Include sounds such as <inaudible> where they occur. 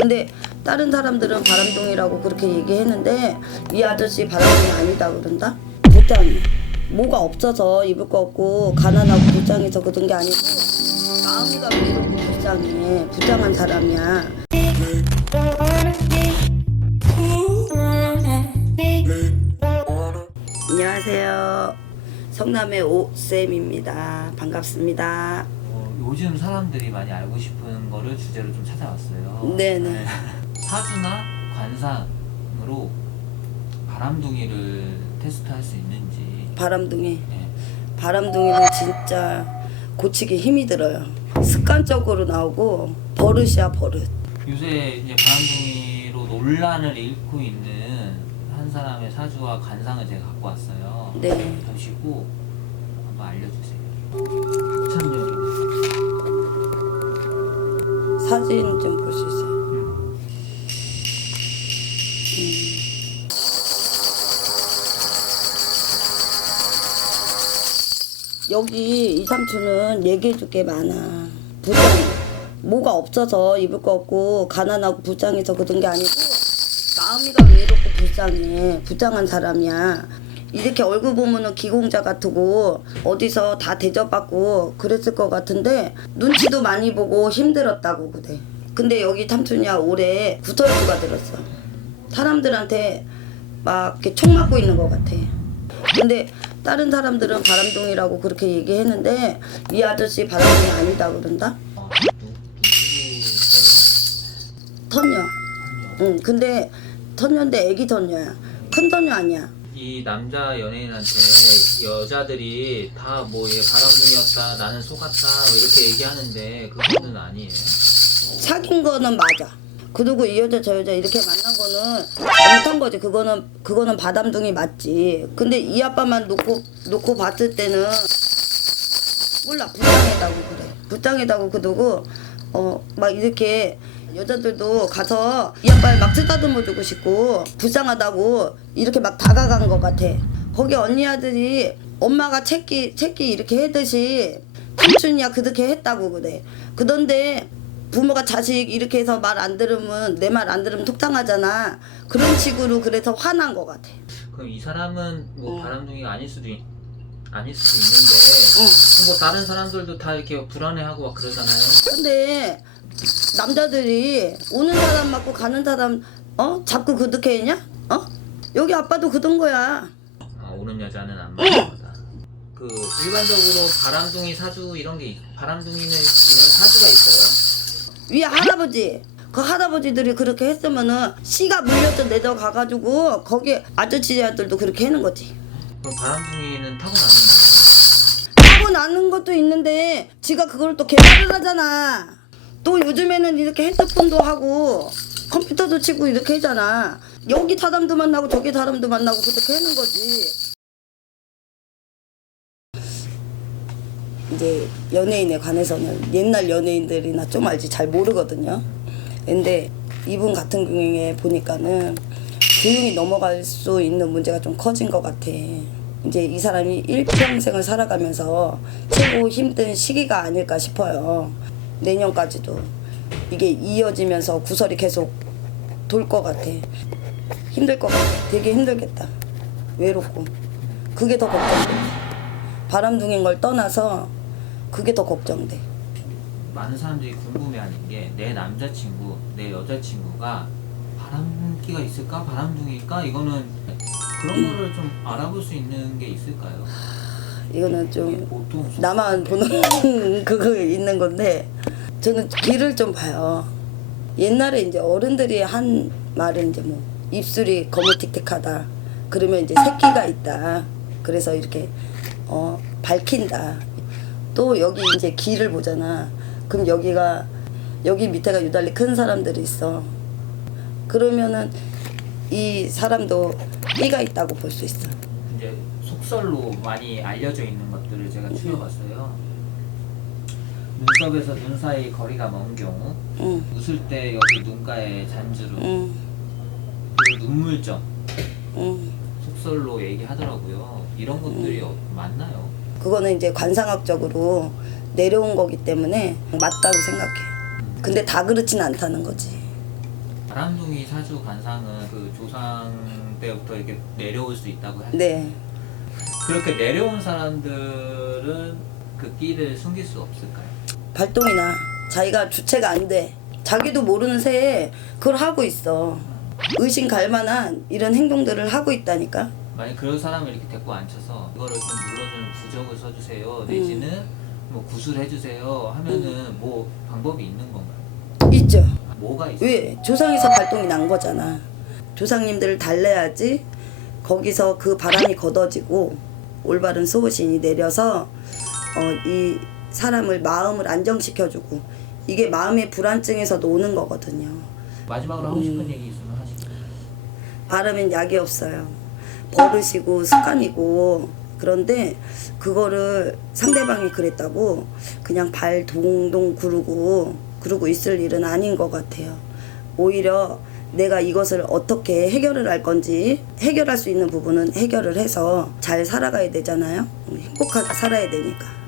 근데 다른 사람들은 바람둥이라고 그렇게 얘기했는데 이 아저씨 바람둥이 아니다 그런다? 부장이 뭐가 없어서 입을 거 없고 가난하고 부장해서 그런 게 아니고 마음이가 왜 이렇게 불쌍해. 불쌍한 사람이야. 안녕하세요. 성남의 오쌤입니다. 반갑습니다. 어, 요즘 사람들이 많이 알고 싶은 거를 주제로 좀 찾아왔어요. 네네. 사주나 관상으로 바람둥이를 테스트할 수 있는지. 바람둥이 네. 바람둥이는 진짜 고치기 힘이 들어요. 습관적으로 나오고 버릇이야 버릇. 요새 이제 바람둥이로 논란을 일고 있는 한 사람의 사주와 관상을 제가 갖고 왔어요. 네. 보시고 한번 알려주세요. 참여입니다. 사진 좀 볼 수 있어요. 음. 여기 이 삼촌은 얘기해줄 게 많아. 부장 뭐가 없어서 입을 거 없고 가난하고 불쌍해서 그런 게 아니고 마음이가 왜 이렇게 불쌍해 불쌍한 사람이야. 이렇게 얼굴 보면은 기공자 같고 어디서 다 대접받고 그랬을 것 같은데 눈치도 많이 보고 힘들었다고 그래. 근데 여기 삼촌이야 올해 구설수가 들었어. 사람들한테 막 이렇게 총 맞고 있는 것 같아. 근데 다른 사람들은 바람둥이라고 그렇게 얘기했는데 이 아저씨 바람둥이 아니다 그런다? 턴녀. 응. 근데 턴녀인데 애기 턴녀야. 큰 턴녀 아니야. 이 남자 연예인한테 여자들이 다 뭐 얘 바람둥이였다 나는 속았다 뭐 이렇게 얘기하는데 그거는 아니에요. 사귄 거는 맞아. 그리고 이 여자 저 여자 이렇게 만난 거는 못한 거지. 그거는 그거는 바람둥이 맞지. 근데 이 아빠만 놓고 놓고 봤을 때는 몰라 불쌍하다고 그래. 불쌍하다고 그러고 어 막 이렇게 여자들도 가서 이 아빠를 막 쓰다듬어 주고 싶고 불쌍하다고 이렇게 막 다가간 것 같아. 거기 언니 아들이 엄마가 새끼 새끼 이렇게 해듯이 삼촌이야 그렇게 했다고 그래. 그런데 부모가 자식 이렇게 해서 말 안 들으면 내 말 안 들으면 속상하잖아. 그런 식으로 그래서 화난 것 같아. 그럼 이 사람은 뭐 어. 바람둥이가 아닐 수도 있, 아닐 수도 있는데 그럼 뭐 다른 사람들도 다 이렇게 불안해하고 막 그러잖아요. 근데 남자들이 오는 사람 맞고 가는 사람 어 자꾸 그렇게 했냐? 어? 여기 아빠도 그던 거야. 아, 오는 여자는 안 맞는 거다. 그 일반적으로 바람둥이 사주 이런 게 있- 바람둥이는 이런 사주가 있어요? 위에 할아버지 그 할아버지들이 그렇게 했으면은 씨가 물려서 내려가가지고 거기 아저씨들도 그렇게 하는 거지. 그럼 바람둥이는 타고나는 거예요? 하고 나는 것도 있는데 지가 그걸 또 개발을 하잖아. 또 요즘에는 이렇게 핸드폰도 하고 컴퓨터도 치고 이렇게 하잖아. 여기 사람도 만나고 저기 사람도 만나고 그렇게 하는 거지. 이제 연예인에 관해서는 옛날 연예인들이나 좀 알지 잘 모르거든요. 근데 이분 같은 경우에 보니까는 조용히 넘어갈 수 있는 문제가 좀 커진 것 같아. 이제 이 사람이 일평생을 살아가면서 최고 힘든 시기가 아닐까 싶어요. 내년까지도 이게 이어지면서 구설이 계속 돌 것 같아. 힘들 것 같아. 되게 힘들겠다. 외롭고. 그게 더 걱정돼. 바람둥인 걸 떠나서 그게 더 걱정돼. 많은 사람들이 궁금해하는 게 내 남자친구, 내 여자친구가 바람기가 있을까, 바람둥이일까 이거는 그런 거를 좀 알아볼 수 있는 게 있을까요? 이거는 좀 보통 나만 보는 <laughs> 그거 있는 건데 저는 길을 좀 봐요. 옛날에 이제 어른들이 한 말은 이제 뭐 입술이 거무틱틱하다. 그러면 이제 새끼가 있다. 그래서 이렇게 어 밝힌다. 또 여기 이제 길을 보잖아. 그럼 여기가 여기 밑에가 유달리 큰 사람들이 있어. 그러면은 이 사람도 끼가 있다고 볼 수 있어. 이제 속설로 많이 알려져 있는 것들을 제가 추려봤어요. 눈썹에서 눈 사이 거리가 먼 경우, 응, 웃을 때 여기 눈가에 잔주름, 응, 그리고 눈물점 응. 속설로 얘기하더라고요. 이런 것들이 어- 맞나요? 그거는 이제 관상학적으로 내려온 거기 때문에 맞다고 생각해. 근데 다 그렇진 않다는 거지. 바람둥이 사주 관상은 그 조상 때부터 이렇게 내려올 수 있다고 하죠. 네. 그렇게 내려온 사람들은 그 끼를 숨길 수 없을까요? 발동이나 자기가 주체가 안 돼. 자기도 모르는 새에 그걸 하고 있어. 의심 갈 만한 이런 행동들을 하고 있다니까. 만약 그런 사람을 이렇게 데리고 앉혀서 이거를 좀 눌러주는 부적을 써주세요 내지는 뭐 구술해주세요 하면은 뭐 방법이 있는 건가요? 있죠. 뭐가 있어요? 왜? 조상에서 발동이 난 거잖아. 조상님들을 달래야지 거기서 그 바람이 걷어지고 올바른 소신이 내려서 어, 이 사람을 마음을 안정시켜주고 이게 마음의 불안증에서도 오는 거거든요. 마지막으로 하고 싶은 얘기 있으면 하시죠 바르면 약이 없어요. 버릇이고 습관이고 그런데 그거를 상대방이 그랬다고 그냥 발 동동 구르고 그러고 있을 일은 아닌 것 같아요. 오히려 내가 이것을 어떻게 해결을 할 건지 해결할 수 있는 부분은 해결을 해서 잘 살아가야 되잖아요. 행복하게 살아야 되니까.